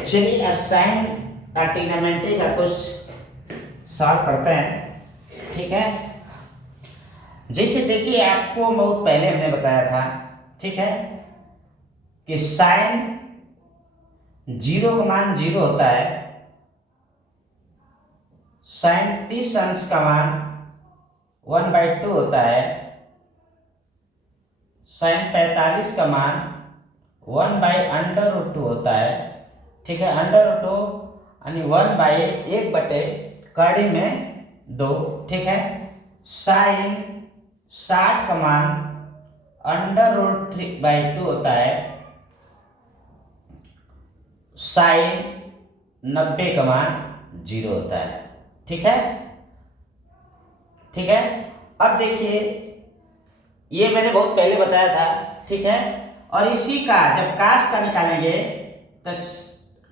चलिए assign trigonometry का कुछ सॉल्व करते हैं। ठीक है, जैसे देखिए आपको बहुत पहले हमने बताया था, ठीक है, कि साइन 0 का मान 0 होता है, साइन 30 अंश का मान 1/2 होता है, साइन 45 का मान 1/√2 होता है। ठीक है, √2 यानी 1/1/कड़ी में 2। ठीक है, साइन 60 का मान √3/2 होता है, साइन 90 का मान 0 होता है। ठीक है, ठीक है। अब देखिए ये मैंने बहुत पहले बताया था, ठीक है, और इसी का जब कास का निकालेंगे तो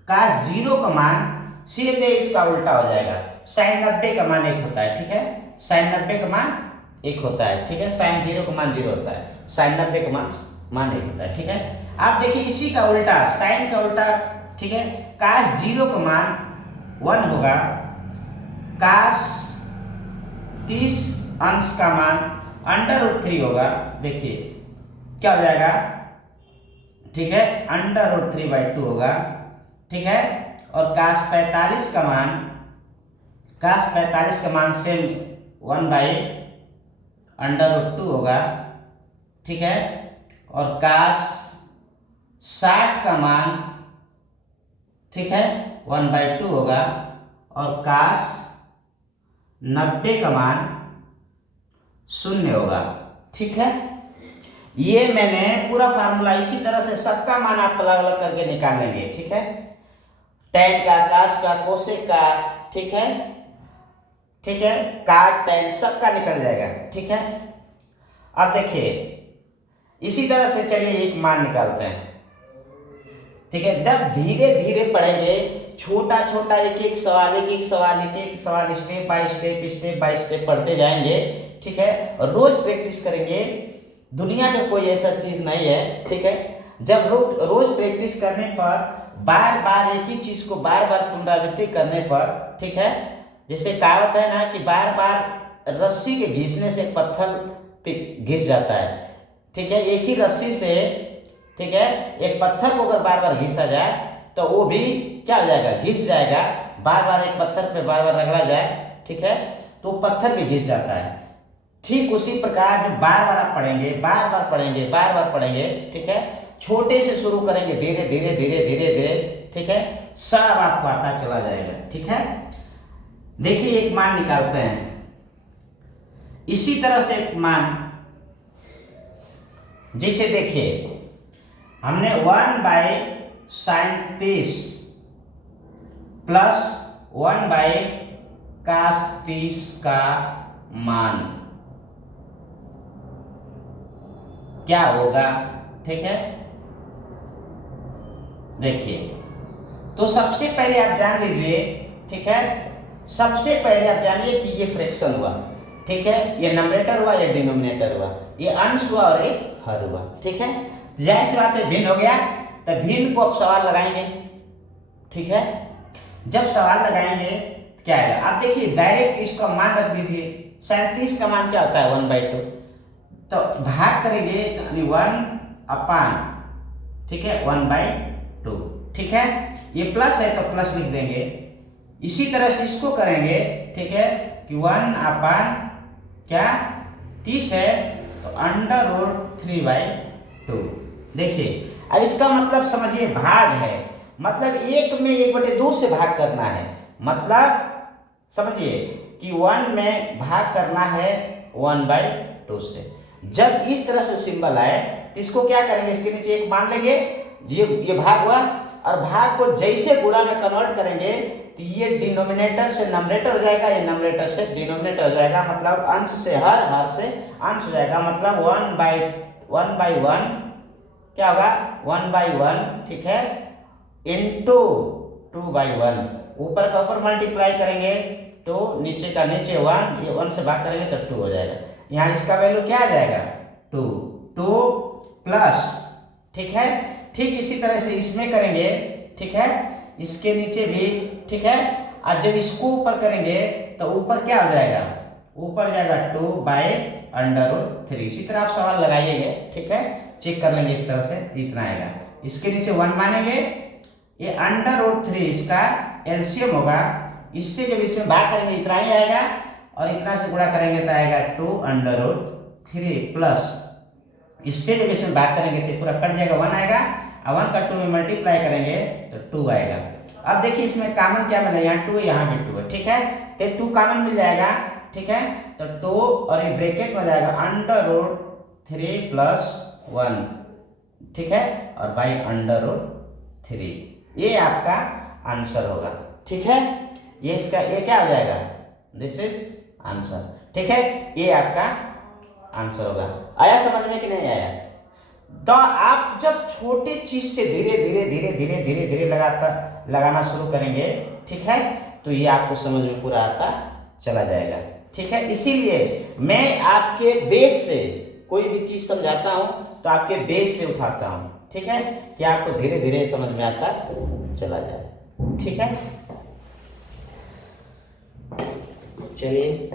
कास 0 का मान सीधे इसका उल्टा हो जाएगा। साइन 90 का मान 1 होता है। ठीक है, साइन 90 का मान 1 होता है। ठीक है, साइन 0 का मान 0 होता है, साइन 90 का मान 1 होता है। ठीक है, आप देखिए इसी का उल्टा, साइन का उल्टा, ठीक है, कास 0 का मान 1 होगा, कास 30 अंश का मान √3 होगा। देखिए क्या हो जाएगा, ठीक है, √3/2 होगा। ठीक है, और कास 45 का मान, कास 45 का मान से 1/√2 होगा। ठीक है, और कास 60 का मान, ठीक है, 1/2 होगा, और कास 90 का मान 0 होगा। ठीक है, ये मैंने पूरा फार्मूला इसी तरह से सबका मान आप अलग अलग करके निकाल लेंगे। ठीक है, टैन का, कास का, कोसेक का, ठीक है, ठीक है, काट टैन सबका निकल जाएगा। ठीक है, अब देखिए इसी तरह से चलिए एक मान निकालते हैं। ठीक है, जब धीरे धीरे पढ़ेंगे, छोटा छोटा एक एक सवाल, एक एक सवाल, एक एक सवाल, स्टेप बाय स्टेप पढ़ते जाएंगे। ठीक है, रोज प्रैक्टिस करेंगे, दुनिया का कोई ऐसा चीज नहीं है। ठीक है, जब रोज प्रैक्टिस करने पर, बार बार एक ही चीज को बार बार पुनरावृत्ति करने पर, ठीक है, जैसे कहावत है ना कि बार बार रस्सी के घिसने से पत्थर पे घिस जाता है। ठीक है, एक ही रस्सी से, ठीक है, एक पत्थर को अगर बार बार घिसा जाए तो वो भी क्या हो जाएगा, घिस जाएगा। बार बार एक पत्थर पे बार बार रगड़ा जाए, ठीक है, तो पत्थर भी घिस जाता है। ठीक उसी प्रकार जब बार बार आप पढ़ेंगे, बार बार पढ़ेंगे, बार बार पढ़ेंगे, ठीक है, छोटे से शुरू करेंगे, धीरे धीरे धीरे धीरे धीरे, ठीक है, सब आपको आता चला जाएगा। ठीक है, देखिए एक मान निकालते हैं, इसी तरह से एक मान, जैसे देखिए हमने 1/sin30 प्लस 1/cos30 का मान क्या होगा। ठीक है, देखिए तो सबसे पहले आप जान लीजिए, ठीक है, सबसे पहले आप जानिए कि ये फ्रैक्शन हुआ। ठीक है, ये नंबरेटर हुआ, ये डिनोमिनेटर हुआ, ये अंश हुआ और ये हर हुआ। ठीक है, जैसे बात है भिन्न हो गया, तो भिन्न को अब सवाल लगाएंगे। ठीक है, जब सवाल लगाएंगे क्या आएगा, आप देखिए डायरेक्ट इसका मान रख दीजिए। 37 का मान क्या होता है, 1/2, तो भाग करेंगे तो 1/, ठीक है, 1/2। ठीक है, ये प्लस है तो प्लस लिख देंगे। इसी तरह से इसको करेंगे, ठीक है, कि 1/, क्या 30 है तो √3/2। देखिए अब इसका मतलब समझिए भाग है, मतलब 1 में 1/2 से भाग करना है, मतलब समझिए कि 1 में भाग करना है 1/2 से। जब इस तरह से सिंबल आए तो इसको क्या करेंगे, इसके नीचे 1 मान लेंगे, ये भाग हुआ, और भाग को जैसे गुणा में कन्वर्ट करेंगे तो ये डिनोमिनेटर से नंबरेटर हो जाएगा, ये नंबरेटर से डिनोमिनेटर हो जाएगा, मतलब अंश से हर, हर से अंश हो जाएगा, मतलब 1/1 क्या होगा, 1/1, ठीक है, इंटू 2/1, ऊपर का ऊपर मल्टीप्लाई करेंगे तो नीचे का नीचे 1, ये 1 से भाग करेंगे तो 2 हो जाएगा। यहाँ इसका वैल्यू क्या आ जाएगा, 2 प्लस, ठीक है, ठीक इसी तरह से इसमें करेंगे। ठीक है, इसके नीचे भी, ठीक है। अब जब इसको ऊपर करेंगे तो ऊपर क्या हो जाएगा, ऊपर जाएगा 2/√3। इसी तरह आप सवाल लगाइएगा, ठीक है, चेक कर लेंगे इस तरह से, इतना आएगा। इसके नीचे 1 मानेंगे, ये √3 इसका एलसीएम होगा, इससे जब इसमें भाग करेंगे इतना ही आएगा, और इतना से गुणा करेंगे तो आएगा 2/√3 प्लस इससे जब इसमें भाग करेंगे तो पूरा कट जाएगा, 1 आएगा, और 1 का 2 में मल्टीप्लाई करेंगे तो 2 आएगा। अब देखिए इसमें कॉमन क्या मिला, यहाँ 2 है, यहाँ भी 2 है, ठीक है, तो 2 कॉमन मिल जाएगा, ठीक है, तो 2 और ये ब्रैकेट में जाएगा √3 + 1, ठीक है, और बाई √3, ये आपका आंसर होगा, ठीक है। ये इसका ये क्या हो जाएगा, दिस इज आंसर, ठीक है, ये आपका आंसर होगा। आया समझ में कि नहीं आया? तो आप जब छोटी चीज से धीरे धीरे धीरे धीरे धीरे धीरे लगाना शुरू करेंगे, ठीक है, तो ये आपको समझ में पूरा आता चला जाएगा, ठीक है। इसीलिए मैं आपके बेस से कोई भी चीज समझाता हूं तो आपके बेस से उठाता हूं, ठीक है, कि आपको धीरे धीरे समझ में आता चला जाए, ठीक है। चलिए